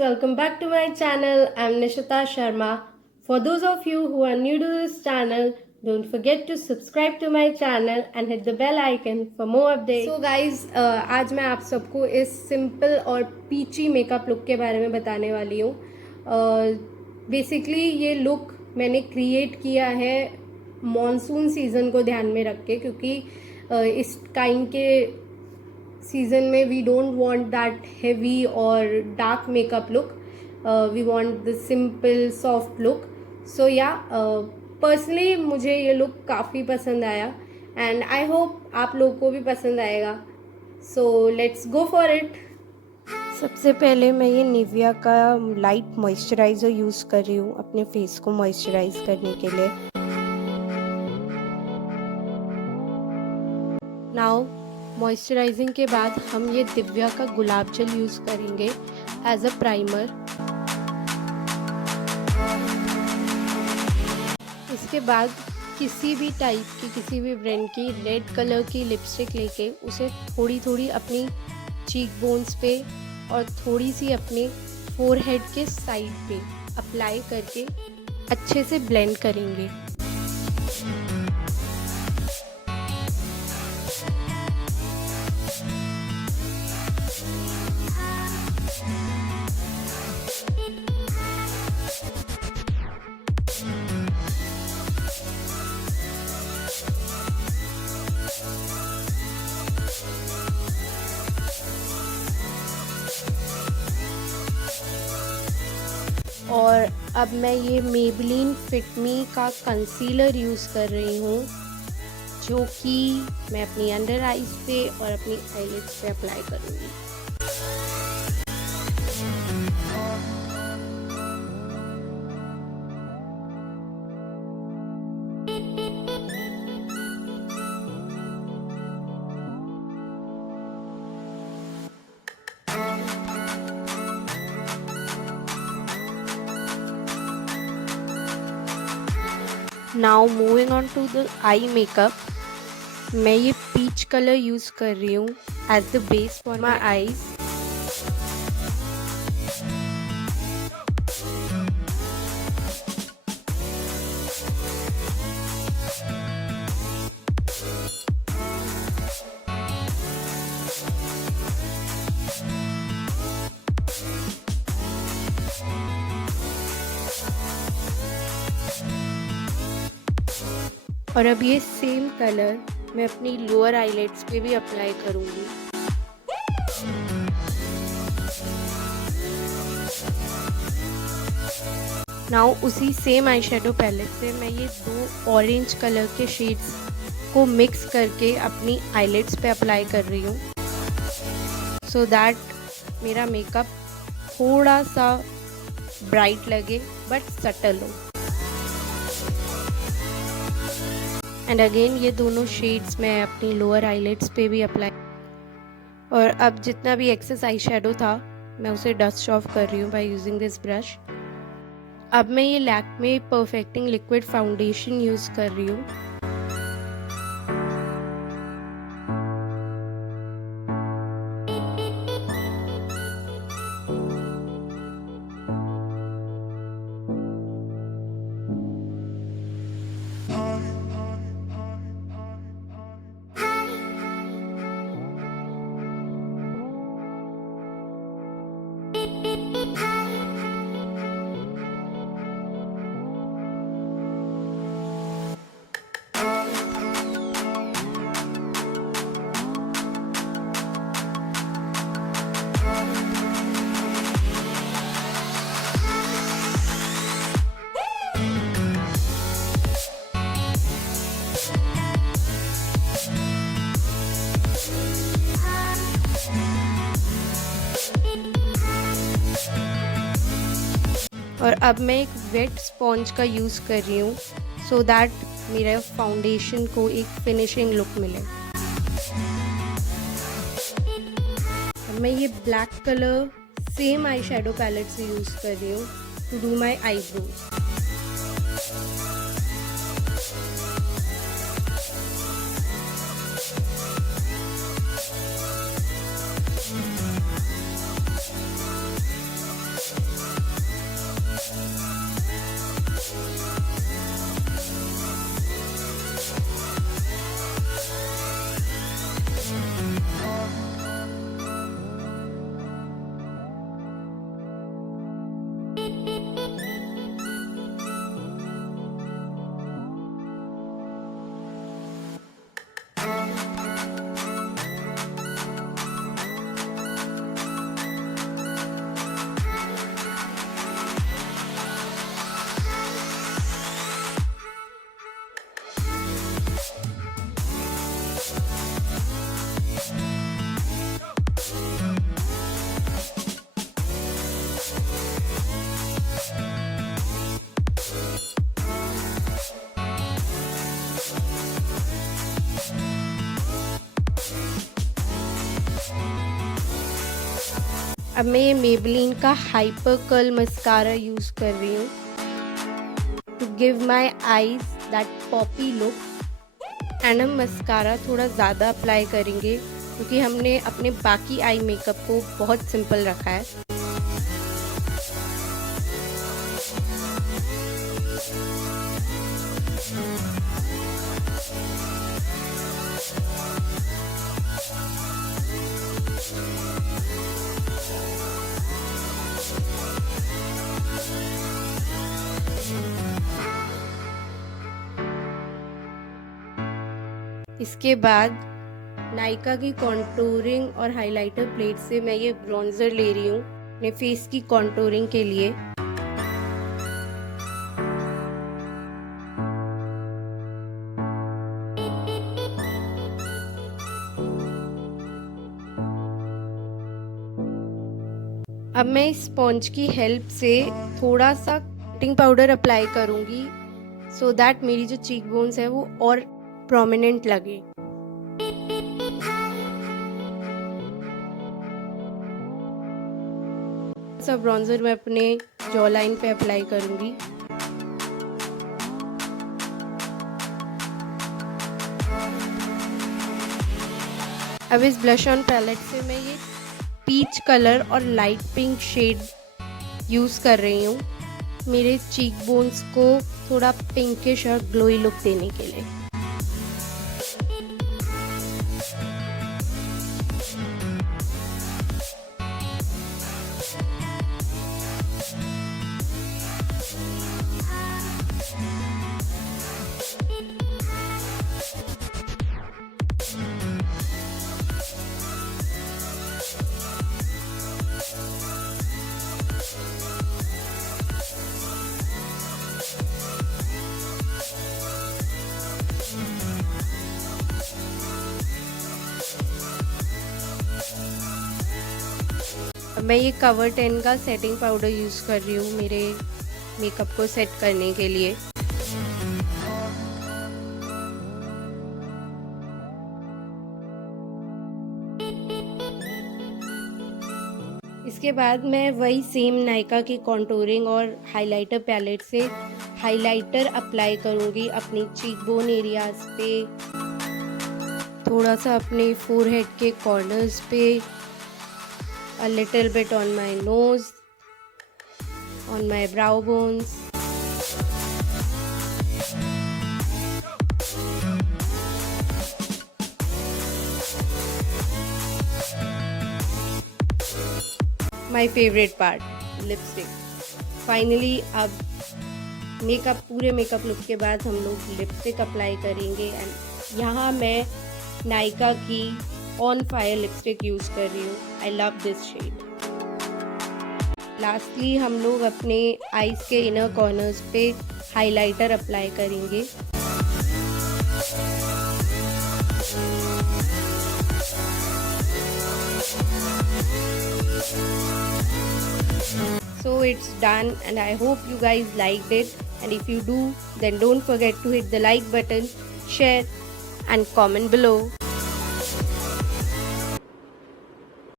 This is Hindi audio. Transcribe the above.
welcome back to my channel. I'm Nishita Sharma. For those of you who are new to this channel, don't forget to subscribe to my channel and hit the bell icon for more updates. So guys, आज मैं आप सबको इस सिंपल और पीची मेकअप लुक के बारे में बताने वाली हूँ. बेसिकली ये लुक मैंने क्रिएट किया है मॉनसून सीज़न को ध्यान में रख के, क्योंकि इस टाइम के सीजन में we don't want that heavy or dark makeup look. We want the simple soft look. So yeah personally मुझे ये लुक काफ़ी पसंद आया एंड आई होप आप लोगों को भी पसंद आएगा. So let's go for it. सबसे पहले मैं ये निविया का लाइट मॉइस्चराइज़र यूज़ कर रही हूँ अपने फेस को मॉइस्चराइज करने के लिए. नाउ मॉइस्चराइजिंग के बाद हम ये दिव्या का गुलाब जल यूज़ करेंगे एज अ प्राइमर. इसके बाद किसी भी टाइप की, किसी भी ब्रांड की रेड कलर की लिपस्टिक लेके उसे थोड़ी थोड़ी अपनी चीक बोन्स पे और थोड़ी सी अपने फोरहेड के साइड पे अप्लाई करके अच्छे से ब्लेंड करेंगे. और अब मैं ये मेबेलिन फिट मी का कंसीलर यूज़ कर रही हूँ, जो कि मैं अपनी अंडर आईज पे और अपनी आईलिड्स पे अप्लाई करूँगी. Now moving on to the eye makeup. मैं ये पीच कलर यूज़ कर रही हूँ as the base for my eyes. और अब ये सेम कलर मैं अपनी लोअर आईलिड्स पे भी अप्लाई करूँगी. नाउ उसी सेम आई शेडो पैलेट से मैं ये दो ऑरेंज कलर के शेड्स को मिक्स करके अपनी आईलिड्स पे अप्लाई कर रही हूँ, सो दैट मेरा मेकअप थोड़ा सा ब्राइट लगे बट सटल हो. एंड अगेन ये दोनों शेड्स मैं अपनी लोअर आईलिड्स पे भी अप्लाई. और अब जितना भी एक्सेस आई शेडो था मैं उसे डस्ट ऑफ कर रही हूँ बाय यूजिंग दिस ब्रश. अब मैं ये Lakme perfecting liquid foundation use कर रही हूँ. और अब मैं एक वेट स्पॉन्ज का यूज़ कर रही हूँ, सो दैट मेरे फाउंडेशन को एक फिनिशिंग लुक मिले. अब मैं ये black colour same eyeshadow palette से यूज़ कर रही हूँ टू डू माई आईब्रोज. अब मैं ये मेबेलिन का हाइपर कर्ल मस्कारा यूज़ कर रही हूँ to give my eyes that poppy look. And हम मस्कारा थोड़ा ज़्यादा अप्लाई करेंगे क्योंकि हमने अपने बाकी आई मेकअप को बहुत सिंपल रखा है। इसके बाद नायका की कॉन्टूरिंग और हाइलाइटर प्लेट से मैं ये ब्रॉन्जर ले रही हूँ अपने फेस की कॉन्टूरिंग के लिए। अब मैं इस स्पॉन्ज की हेल्प से थोड़ा सा सेटिंग पाउडर अप्लाई करूँगी सो दैट मेरी जो चीक बोन्स है वो और प्रोमिनेंट लगे। सब ब्रॉन्जर मैं अपने जॉ लाइन पे अप्लाई करूँगी। अब इस ब्लश ऑन पैलेट से मैं ये पीच कलर और लाइट पिंक शेड यूज़ कर रही हूँ मेरे चीक बोन्स को थोड़ा पिंकिश और ग्लोई लुक देने के लिए। मैं ये कवर 10 का सेटिंग पाउडर यूज़ कर रही हूँ मेरे मेकअप को सेट करने के लिए। इसके बाद मैं वही सेम नायका की कॉन्टूरिंग और हाइलाइटर पैलेट से हाइलाइटर अप्लाई करूँगी अपनी चीक बोन एरियाज पे, थोड़ा सा अपने फोरहेड के कॉर्नर्स पे, a little bit on my nose, on my brow bones. My favorite part, lipstick. Finally अब पूरे मेकअप लुक के बाद हम लोग लिपस्टिक अप्लाई करेंगे एंड यहाँ मैं नायका की ऑन फायर लिपस्टिक यूज़ कर रही हूँ। I love this shade. Lastly हम लोग अपने आईज के इनर कॉर्नर्स पे हाइलाइटर अप्लाई करेंगे। So it's done and I hope you guys liked it, and if you do then don't forget to hit the like button, share and comment below.